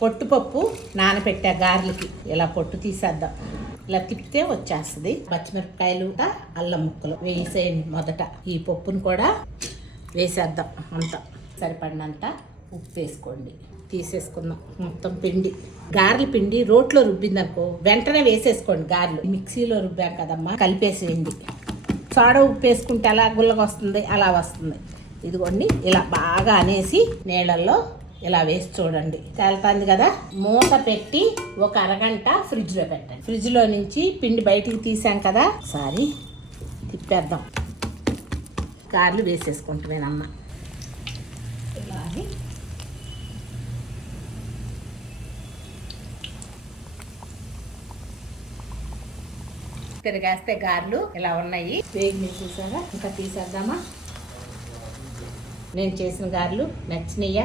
పొట్టుపప్పు నానబెట్టా గారెలకి. ఇలా పొట్టు తీసేద్దాం. ఇలా తిప్పితే వచ్చేస్తుంది. పచ్చిమిరపకాయలు, అల్లం ముక్కలు వేసేయండి. మొదట ఈ పప్పును కూడా వేసేద్దాం. అంతా సరిపడినంత ఉప్పు వేసుకోండి. తీసేసుకుందాం మొత్తం పిండి. గారెల పిండి రోట్లో రుబ్బిందనుకో వెంటనే వేసేసుకోండి. గారెలు మిక్సీలో రుబ్బాం కదమ్మా, కలిపేసేయండి. సోడా ఉప్పు వేసుకుంటే అలా గుల్లగా వస్తుంది, అలా వస్తుంది. ఇదిగోండి ఇలా బాగా అనేసి నీళ్ళల్లో ఇలా వేసి చూడండి, తేలుతుంది కదా. మూత పెట్టి ఒక అరగంట ఫ్రిడ్జ్లో పెట్టండి. ఫ్రిడ్జ్లో నుంచి పిండి బయటికి తీసాం కదా, ఒకసారి తిప్పేద్దాం. గారెలు వేసేసుకుంటామేనమ్మ. ఇలాగే తిరిగేస్తే గారెలు ఇలా ఉన్నాయి. వేగి చూసారా, ఇంకా తీసేద్దామా. నేను చేసిన గారెలు నచ్చినాయా?